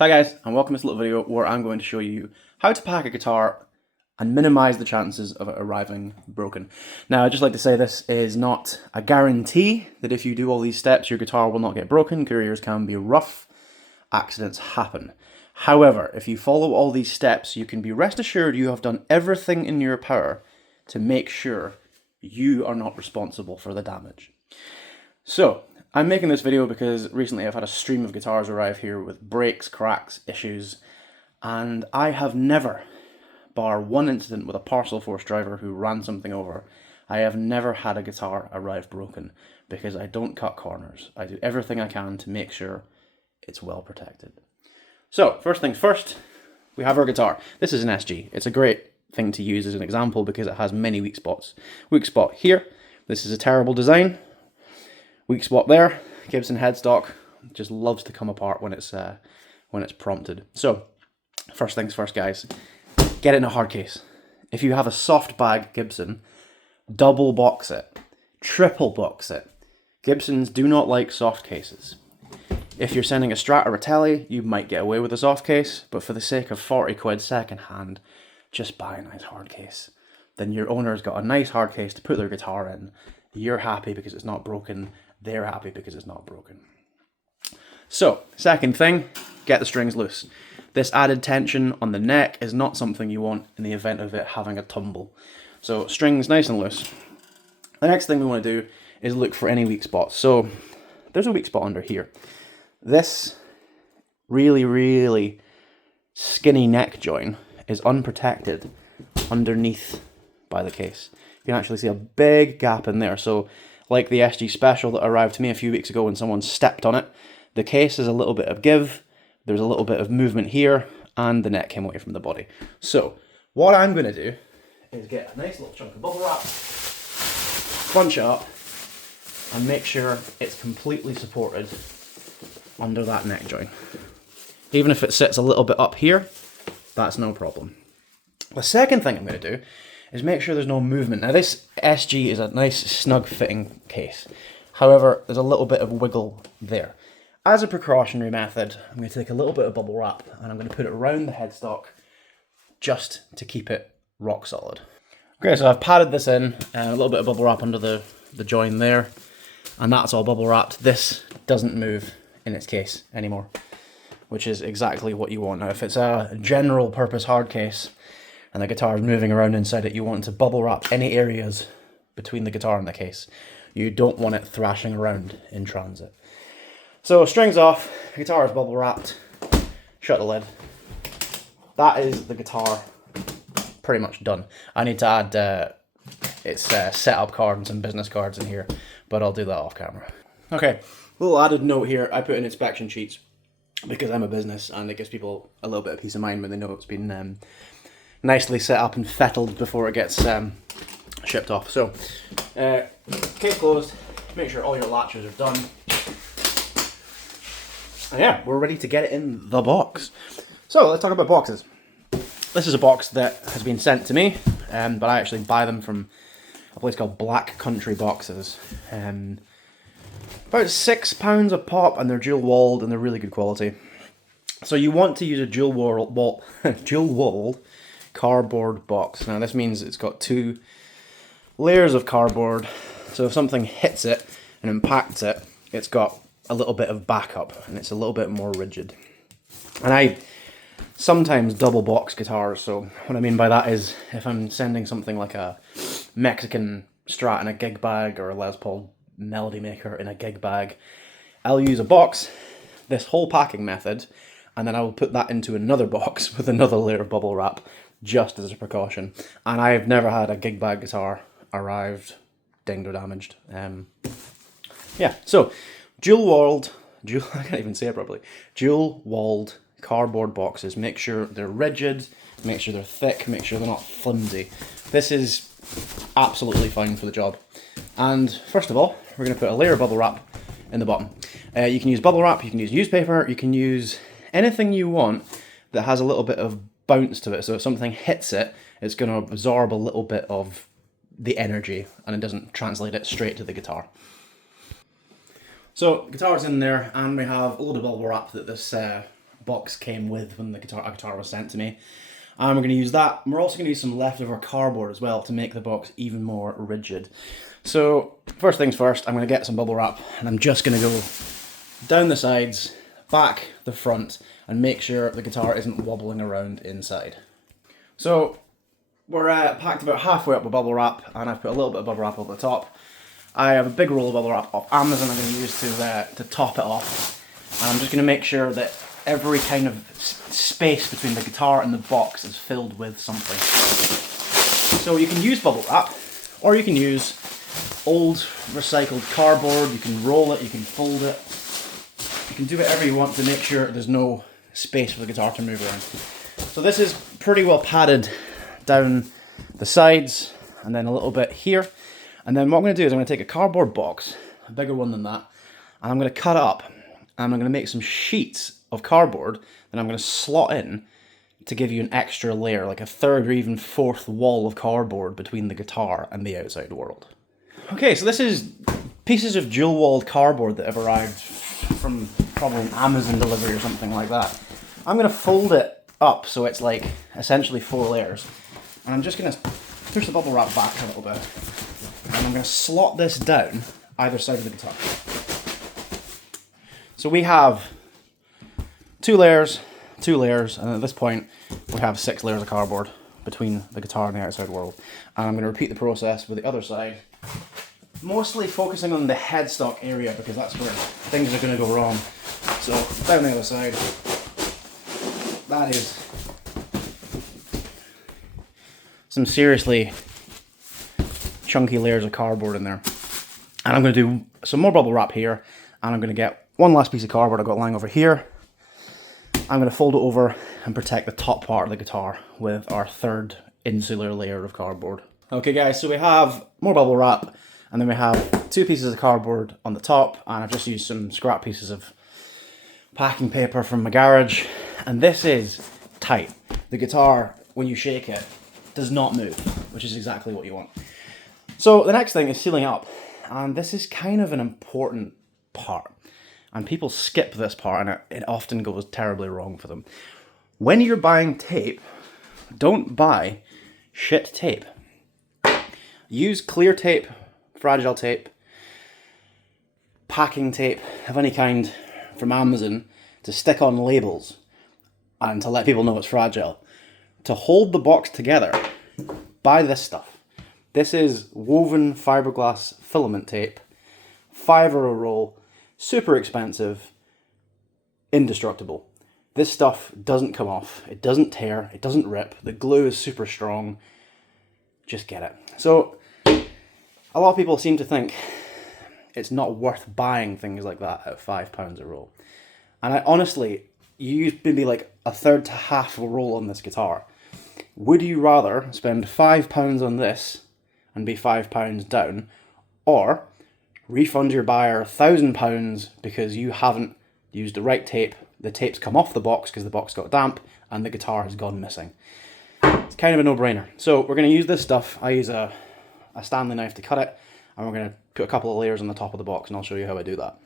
Hi guys, and welcome to this little video where I'm going to show you how to pack a guitar and minimise the chances of it arriving broken. Now, I'd just like to say this is not a guarantee that if you do all these steps, your guitar will not get broken. Couriers can be rough. Accidents happen. However, if you follow all these steps, you can be rest assured you have done everything in your power to make sure you are not responsible for the damage. So, I'm making this video because recently I've had a stream of guitars arrive here with breaks, cracks, issues, and I have never, bar one incident with a parcel force driver who ran something over, I have never had a guitar arrive broken because I don't cut corners. I do everything I can to make sure it's well protected. So, first things first, we have our guitar. This is an SG. It's a great thing to use as an example because it has many weak spots. Weak spot here, this is a terrible design. Weak spot there, Gibson headstock just loves to come apart when it's prompted. So, first things first, guys, get it in a hard case. If you have a soft bag Gibson, double box it, triple box it. Gibsons do not like soft cases. If you're sending a Strat or a Tele, you might get away with a soft case, but for the sake of 40 quid second hand, just buy a nice hard case. Then your owner's got a nice hard case to put their guitar in. You're happy because it's not broken. They're happy because it's not broken. So, second thing, get the strings loose. This added tension on the neck is not something you want in the event of it having a tumble. So, strings nice and loose. The next thing we want to do is look for any weak spots. So, there's a weak spot under here. This really skinny neck joint is unprotected underneath by the case. You can actually see a big gap in there. So, like the SG Special that arrived to me a few weeks ago when someone stepped on it, the case is a little bit of give, there's a little bit of movement here, and the neck came away from the body. So, what I'm going to do is get a nice little chunk of bubble wrap, bunch it up, and make sure it's completely supported under that neck joint. Even if it sits a little bit up here, that's no problem. The second thing I'm going to do is make sure there's no movement. Now this SG is a nice snug fitting case. However, there's a little bit of wiggle there. As a precautionary method, I'm going to take a little bit of bubble wrap and I'm going to put it around the headstock just to keep it rock solid. Okay, so I've padded this in, a little bit of bubble wrap under the join there, and that's all bubble wrapped. This doesn't move in its case anymore, which is exactly what you want. Now if it's a general purpose hard case, and the guitar is moving around inside it, you want to bubble wrap any areas between the guitar and the case. You don't want it thrashing around in transit. So strings off, guitar is bubble wrapped, shut the lid. That is the guitar pretty much done. I need to add its setup card and some business cards in here, but I'll do that off camera. Okay, little added note here, I put in inspection sheets because I'm a business and it gives people a little bit of peace of mind when they know it's been nicely set up and fettled before it gets shipped off. So, case closed, make sure all your latches are done. And yeah, we're ready to get it in the box. So, let's talk about boxes. This is a box that has been sent to me, but I actually buy them from a place called Black Country Boxes. About £6 a pop, and they're dual walled and they're really good quality. So you want to use a dual walled cardboard box. Now this means it's got 2 layers of cardboard, so if something hits it and impacts it, it's got a little bit of backup and it's a little bit more rigid. And I sometimes double box guitars, so what I mean by that is if I'm sending something like a Mexican Strat in a gig bag or a Les Paul Melody Maker in a gig bag, I'll use a box, this whole packing method, and then I will put that into another box with another layer of bubble wrap, just as a precaution. And I've never had a gig bag guitar arrived dinged or damaged. Yeah, so I can't even say it properly. Dual walled cardboard boxes. Make sure they're rigid, make sure they're thick, make sure they're not flimsy. This is absolutely fine for the job. And first of all, we're going to put a layer of bubble wrap in the bottom. You can use bubble wrap, you can use newspaper, you can use anything you want that has a little bit of bounce to it, so if something hits it, it's going to absorb a little bit of the energy and it doesn't translate it straight to the guitar. So, guitar's in there and we have a load of bubble wrap that this box came with when a guitar was sent to me. And we're going to use that. We're also going to use some leftover cardboard as well to make the box even more rigid. So first things first, I'm going to get some bubble wrap and I'm just going to go down the sides, back, the front, and make sure the guitar isn't wobbling around inside. So we're packed about halfway up with bubble wrap, and I've put a little bit of bubble wrap over the top. I have a big roll of bubble wrap off Amazon I'm going to use to top it off. And I'm just going to make sure that every kind of space between the guitar and the box is filled with something. So you can use bubble wrap, or you can use old recycled cardboard, you can roll it, you can fold it. You can do whatever you want to make sure there's no space for the guitar to move around. So this is pretty well padded down the sides and then a little bit here. And then what I'm going to do is I'm going to take a cardboard box, a bigger one than that, and I'm going to cut it up and I'm going to make some sheets of cardboard that I'm going to slot in to give you an extra layer, like a third or even fourth wall of cardboard between the guitar and the outside world. Okay, so this is pieces of dual-walled cardboard that have arrived from probably an Amazon delivery or something like that. I'm going to fold it up so it's like essentially 4 layers. And I'm just going to push the bubble wrap back a little bit. And I'm going to slot this down either side of the guitar. So we have 2 layers, 2 layers, and at this point we have 6 layers of cardboard between the guitar and the outside world. And I'm going to repeat the process with the other side, mostly focusing on the headstock area because that's where things are going to go wrong. So down the other side, that is some seriously chunky layers of cardboard in there. And I'm going to do some more bubble wrap here, and I'm going to get one last piece of cardboard I've got lying over here. I'm going to fold it over and protect the top part of the guitar with our third insular layer of cardboard. Okay guys, so we have more bubble wrap, and then we have 2 pieces of cardboard on the top, and I've just used some scrap pieces of packing paper from my garage, and this is tight. The guitar, when you shake it, does not move, which is exactly what you want. So the next thing is sealing up, and this is kind of an important part, and people skip this part, and it often goes terribly wrong for them. When you're buying tape, don't buy shit tape. Use clear tape, fragile tape, packing tape of any kind from Amazon to stick on labels and to let people know it's fragile. To hold the box together, buy this stuff. This is woven fiberglass filament tape, €5 a roll, super expensive, indestructible. This stuff doesn't come off, it doesn't tear, it doesn't rip, the glue is super strong, just get it. So, a lot of people seem to think it's not worth buying things like that at £5 a roll. And I honestly, you use maybe like a third to half a roll on this guitar. Would you rather spend £5 on this and be £5 down, or refund your buyer £1,000 because you haven't used the right tape, the tape's come off the box because the box got damp, and the guitar has gone missing? It's kind of a no-brainer. So we're going to use this stuff. I use a Stanley knife to cut it, and we're going to put a couple of layers on the top of the box, and I'll show you how I do that.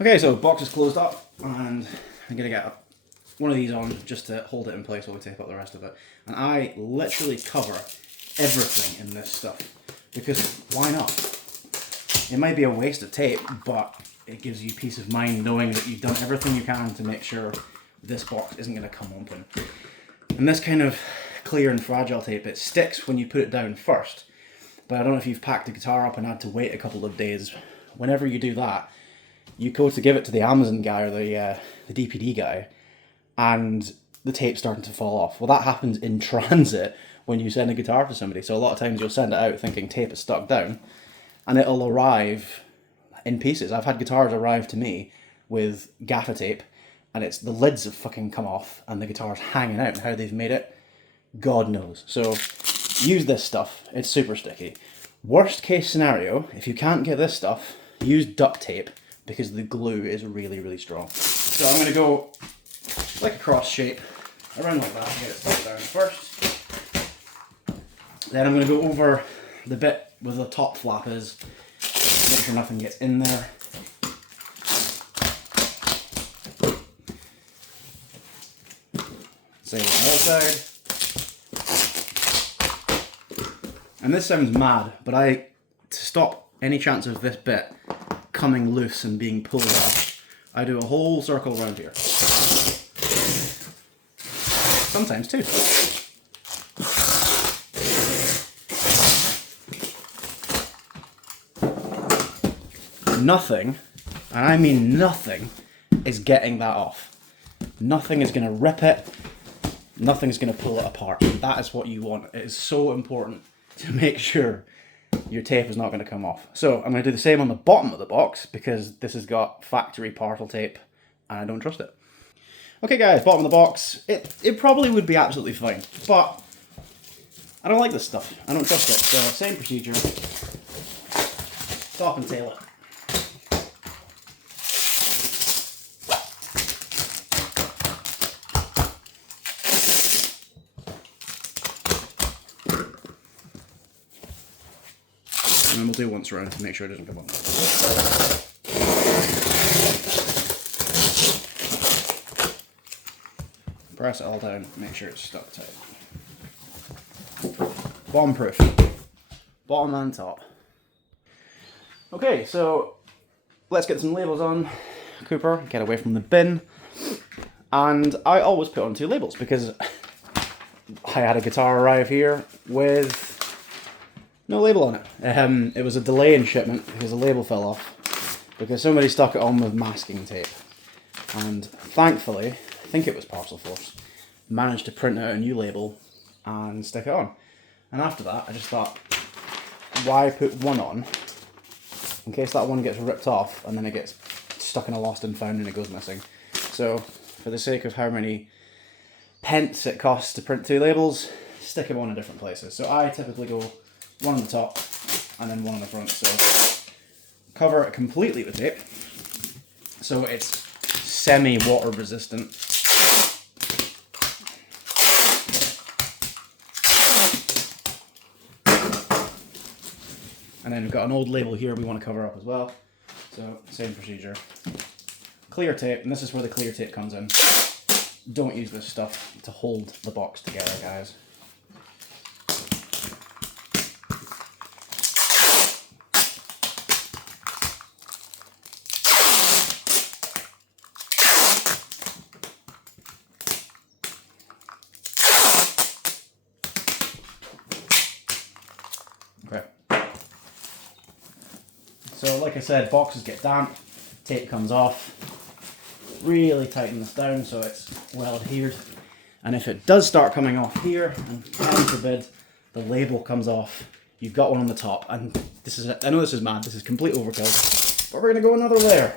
Okay, so box is closed up, and I'm going to get one of these on just to hold it in place while we tape up the rest of it. And I literally cover everything in this stuff, because why not? It might be a waste of tape, but it gives you peace of mind knowing that you've done everything you can to make sure this box isn't going to come open. And this kind of clear and fragile tape, it sticks when you put it down first, but I don't know if you've packed the guitar up and had to wait a couple of days. Whenever you do that, you go to give it to the Amazon guy or the DPD guy, and the tape's starting to fall off. Well, that happens in transit when you send a guitar to somebody. So a lot of times you'll send it out thinking tape is stuck down, and it'll arrive in pieces. I've had guitars arrive to me with gaffer tape, and it's the lids have fucking come off, and the guitar's hanging out. And how they've made it, God knows. So use this stuff. It's super sticky. Worst case scenario, if you can't get this stuff, use duct tape, because the glue is really, really strong. So I'm going to go like a cross shape around like that, get it stuck down first. Then I'm going to go over the bit where the top flap is, make sure nothing gets in there. Same on the other side. And this sounds mad, but to stop any chance of this bit coming loose and being pulled off, I do a whole circle around here. Sometimes two. Nothing, and I mean nothing, is getting that off. Nothing is going to rip it. Nothing's going to pull it apart. That is what you want. It is so important to make sure your tape is not going to come off. So I'm going to do the same on the bottom of the box because this has got factory partial tape and I don't trust it. Okay guys, bottom of the box. It probably would be absolutely fine, but I don't like this stuff. I don't trust it. So same procedure. Top and tail it. And then we'll do once around to make sure it doesn't come on. Press it all down, make sure it's stuck tight. Bomb proof. Bottom and top. Okay, so let's get some labels on. Cooper, get away from the bin. And I always put on two labels because I had a guitar arrive here with no label on it. It was a delay in shipment because the label fell off because somebody stuck it on with masking tape. And thankfully, I think it was Parcel Force, managed to print out a new label and stick it on. And after that, I just thought, why put one on in case that one gets ripped off and then it gets stuck in a lost and found and it goes missing. So for the sake of how many pence it costs to print two labels, stick them on in different places. So I typically go one on the top and then one on the front. So cover it completely with tape so it's semi-water resistant. And then we've got an old label here we want to cover up as well. So same procedure. Clear tape, and this is where the clear tape comes in. Don't use this stuff to hold the box together, guys. Okay. So like I said, boxes get damp, tape comes off. Really tighten this down so it's well adhered. And if it does start coming off here, and heaven forbid the label comes off, you've got one on the top. And this is, I know this is mad, this is complete overkill, but we're gonna go another layer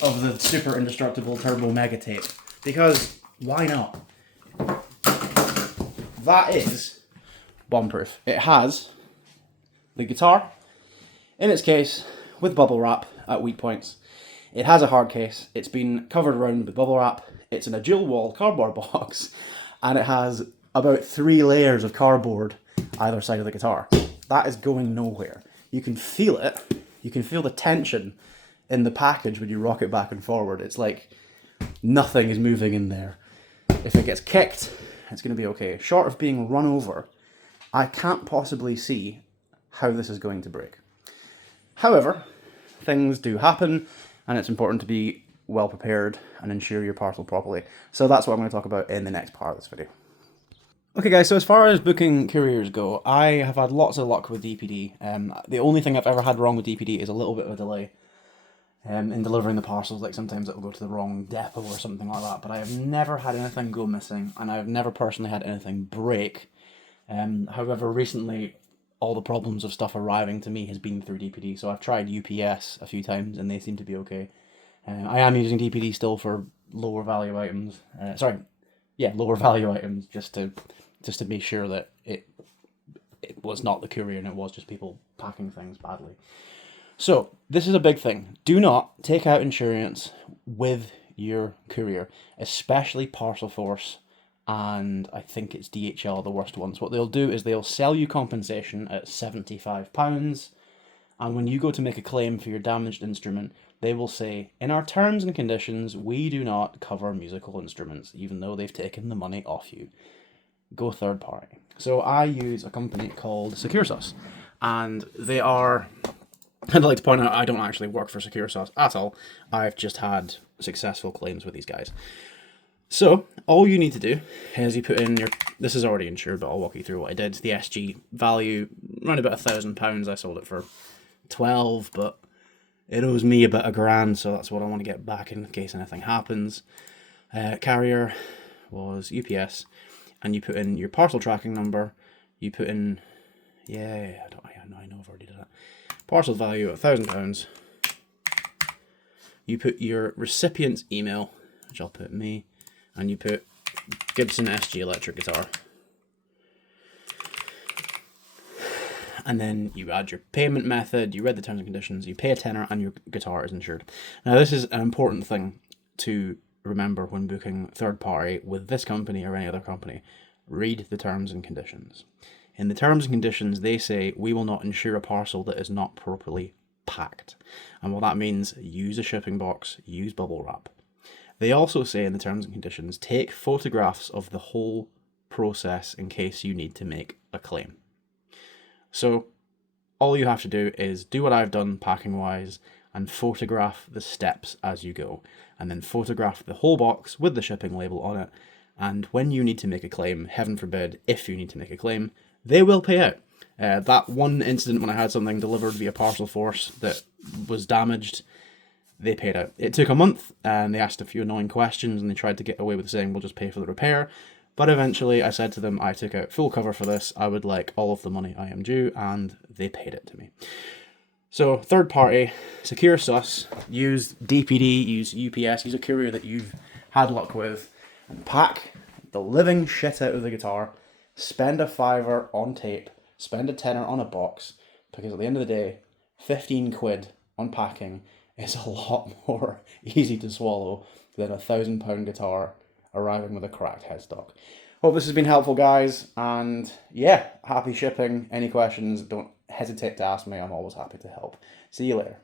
of the super indestructible turbo mega tape, because why not? That is bomb proof. It has the guitar in its case with bubble wrap at weak points. It has a hard case. It's been covered around with bubble wrap. It's in a dual wall cardboard box, and it has about 3 layers of cardboard either side of the guitar. That is going nowhere. You can feel it. You can feel the tension in the package when you rock it back and forward. It's like nothing is moving in there. If it gets kicked, it's going to be okay. Short of being run over, I can't possibly see how this is going to break. However, things do happen, and it's important to be well prepared and insure your parcel properly. So that's what I'm going to talk about in the next part of this video. Okay guys, so as far as booking couriers go, I have had lots of luck with DPD. The only thing I've ever had wrong with DPD is a little bit of a delay in delivering the parcels. Like sometimes it will go to the wrong depot or something like that, but I have never had anything go missing, and I've never personally had anything break. However, recently all the problems of stuff arriving to me has been through DPD, so I've tried UPS a few times and they seem to be okay. I am using DPD still for lower value items. Lower value items, just to be sure that it was not the courier and it was just people packing things badly. So this is a big thing. Do not take out insurance with your courier, especially Parcel Force, and I think it's DHL are the worst ones. What they'll do is they'll sell you compensation at £75, and when you go to make a claim for your damaged instrument, they will say, in our terms and conditions, we do not cover musical instruments, even though they've taken the money off you. Go third party. So I use a company called SecureSauce, and they are... I'd like to point out I don't actually work for SecureSauce at all. I've just had successful claims with these guys. So all you need to do is you put in your... This is already insured, but I'll walk you through what I did. The SG value, around about £1,000. I sold it for 12, but it owes me about £1,000, so that's what I want to get back in case anything happens. Carrier was UPS, and you put in your parcel tracking number. You put in... Yeah, I know I've already done that. Parcel value of £1,000. You put your recipient's email, which I'll put me, and you put Gibson SG electric guitar. And then you add your payment method, you read the terms and conditions, you pay a tenner, and your guitar is insured. Now this is an important thing to remember when booking third party with this company or any other company. Read the terms and conditions. In the terms and conditions, they say we will not insure a parcel that is not properly packed. And what that means, use a shipping box, use bubble wrap. They also say in the terms and conditions, take photographs of the whole process in case you need to make a claim. So all you have to do is do what I've done packing wise and photograph the steps as you go, and then photograph the whole box with the shipping label on it. And when you need to make a claim, heaven forbid, if you need to make a claim, they will pay out. That one incident when I had something delivered via Parcel Force that was damaged, they paid out. It took a month, and they asked a few annoying questions, and they tried to get away with saying, we'll just pay for the repair. But eventually I said to them, I took out full cover for this. I would like all of the money I am due, and they paid it to me. So third party, SecureSauce, use DPD, use UPS, use a courier that you've had luck with, and pack the living shit out of the guitar. Spend a £5 on tape, spend a tenner on a box, because at the end of the day, 15 quid on packing is a lot more easy to swallow than a £1,000 guitar arriving with a cracked headstock. Hope this has been helpful, guys, and yeah, happy shipping. Any questions, don't hesitate to ask me. I'm always happy to help. See you later.